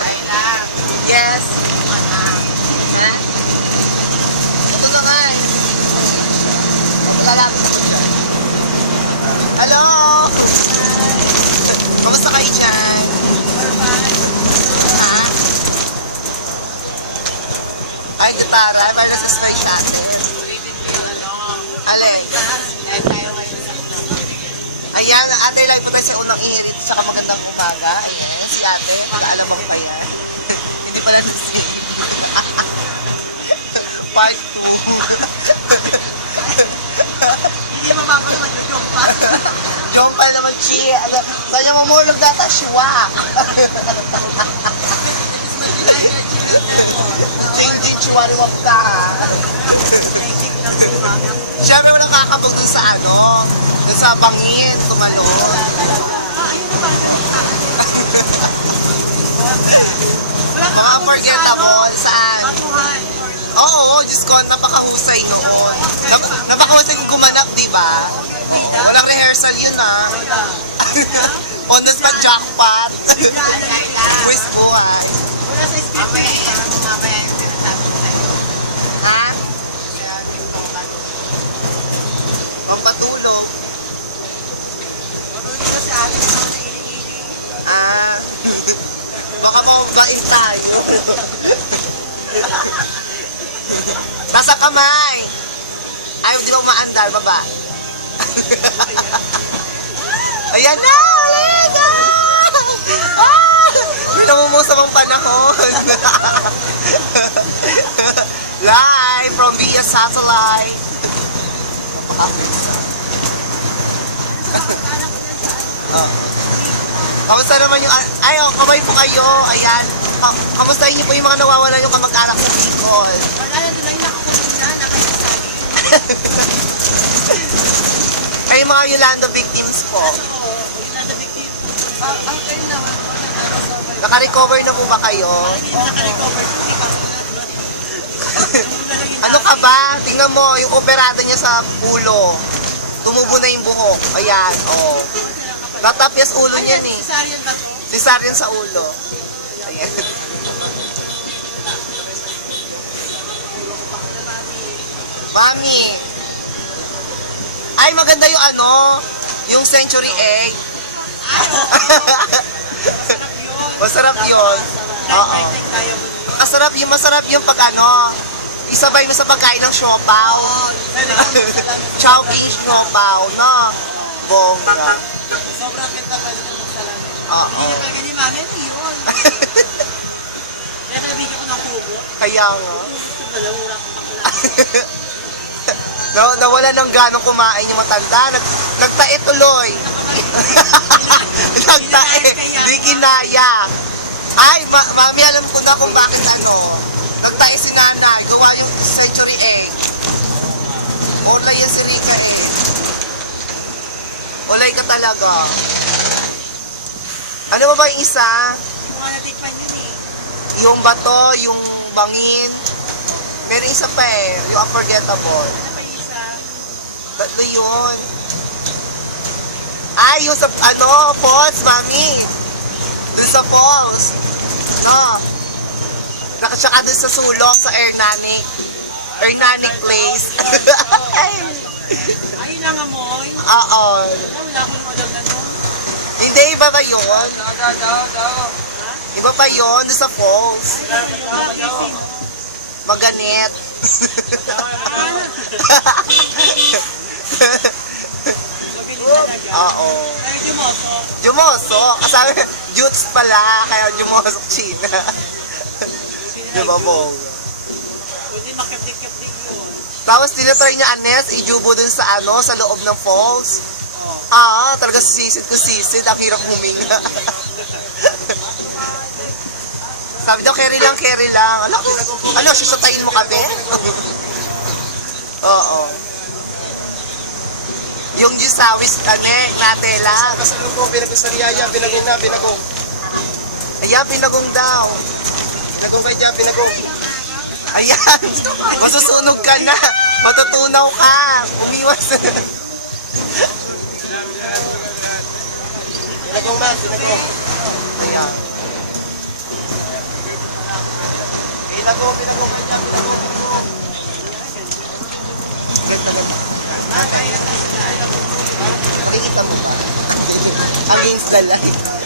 Ay na. Yes. Ha? Ito na nga eh. Lalapit ko siya. Hello! Kamusta kayo dyan? Ha? Ay, gitara. Para nasa Sky Shuttle. Ulitin ko yung ano. Alin? Live tayo ngayon sa unang. Ayan, ate, live po tayo sa unang ihirit sa magandang umaga. Ayan, si ate. Alam mo ba yan? Hindi pala nasi. Part 2. Hindi mababa naman yung joke pa. Yung pa naman, chi. Saan niya mamulog data? Shiwa. Ching-ching, chiwariwag ka, ha? Siyempre, walang kakabog dun sa ano, dun sa bangin, tumalo. Mga unforgettable, saan? Oo, Diyos ko, napakahusay noon. Napakahusay kong gumanap, di ba? Walang rehearsal yun, ha? On the spot jackpot. Quiz buhay. Mamaya yung sinasabi ko sa'yo. Ha? Kaya ito ka doon. Pampatulog. Matulog na si ate ng mga naiingi. Ah. Baka maugain tayo. Nasa kamay. Ayaw di ba umaandar, baba? Ayan na! Alina! Ah! May namumusa mong panahon. Live from via satellite. Oh. Kamusta naman yung... Ay, oh, kamay po kayo. Ayan. Kamustahin niyo po yung mga nawawalan yung kamag-anak sa Bicol. Wala na doon lang nakakulit na, nakasasali. Kayo mga Yolanda victims po. Oo, yun ang nabigti. Ang kayo naman, Naka-recover na po ba kayo? hindi na naka-recover. Hindi pa Ano ka ba? Tingnan mo, yung operada niya sa ulo. Tumubo na yung buhok. Ayan, oh. Tatapyas ulo niyan eh. Cesarean ba to? Cesarean sa ulo. Ayan. Mami. Ay, maganda yung ano, yung century egg. Masarap yun. Oo. Masarap yung pag ano, isabay mo sa pagkain ng siopaw. Chowking siopaw, no? Bongga. Sobrang kita ba yung salamin? Oo. Hindi na talaga ni mami, ano yun? Kaya nabigyan ko ng kubo. Kaya nga. Dalawura kong bakla. Nawala ng ganong kumain yung matanda. Nagtae tuloy. Nagtae. Di kinaya. Ay, mami, alam ko na kung bakit ano. Nagtae si nanay. Gawa yung century egg. Olay yan si Rika eh. Olay ka talaga. Ano ba yung isa? Mukha natikpan yun eh. Yung bato, yung bangin. Pero isa pa eh, yung unforgettable. Ano ba yung isa? Tatlo yun. Ay, yung sa, ano, falls, mami. Dun sa falls. No. Nakasaka dun sa sulok, sa Hernanic. Hernanic place. Ay. Ayun lang amoy. Oo. Wala ko nung alam na nun. Hindi, iba ba yun? Ha? Iba pa yun, dun sa falls. Ayun yung gising. Maganet. Mabilis talaga. Oo. Ay, Jumoso. Jumoso. Sabi, Jutes pala, kaya Jumosok China. Di ba, Bong? Kundi makapdik-kapdik yun. Tapos tinatry niya Anes, ijubo dun sa ano, sa loob ng falls. Oo. Ah, talaga sisid ko sisid, ang hirap huminga. Sabi daw, carry lang, carry lang. Ano, susutayin mo kami? Oo. Yung gisawis, natela. Kasalubong, pinagpisariyaya, binagong na, binagong. Ayan, pinagong daw. Binagong kayo dyan, binagong. Ayan, masusunog ka na. Matutunaw ka. Umiwas. Binagong na, binagong. Ayan. Binago ba dyan, binago. Ganda, ganda. Makikita mo ba? Against the light.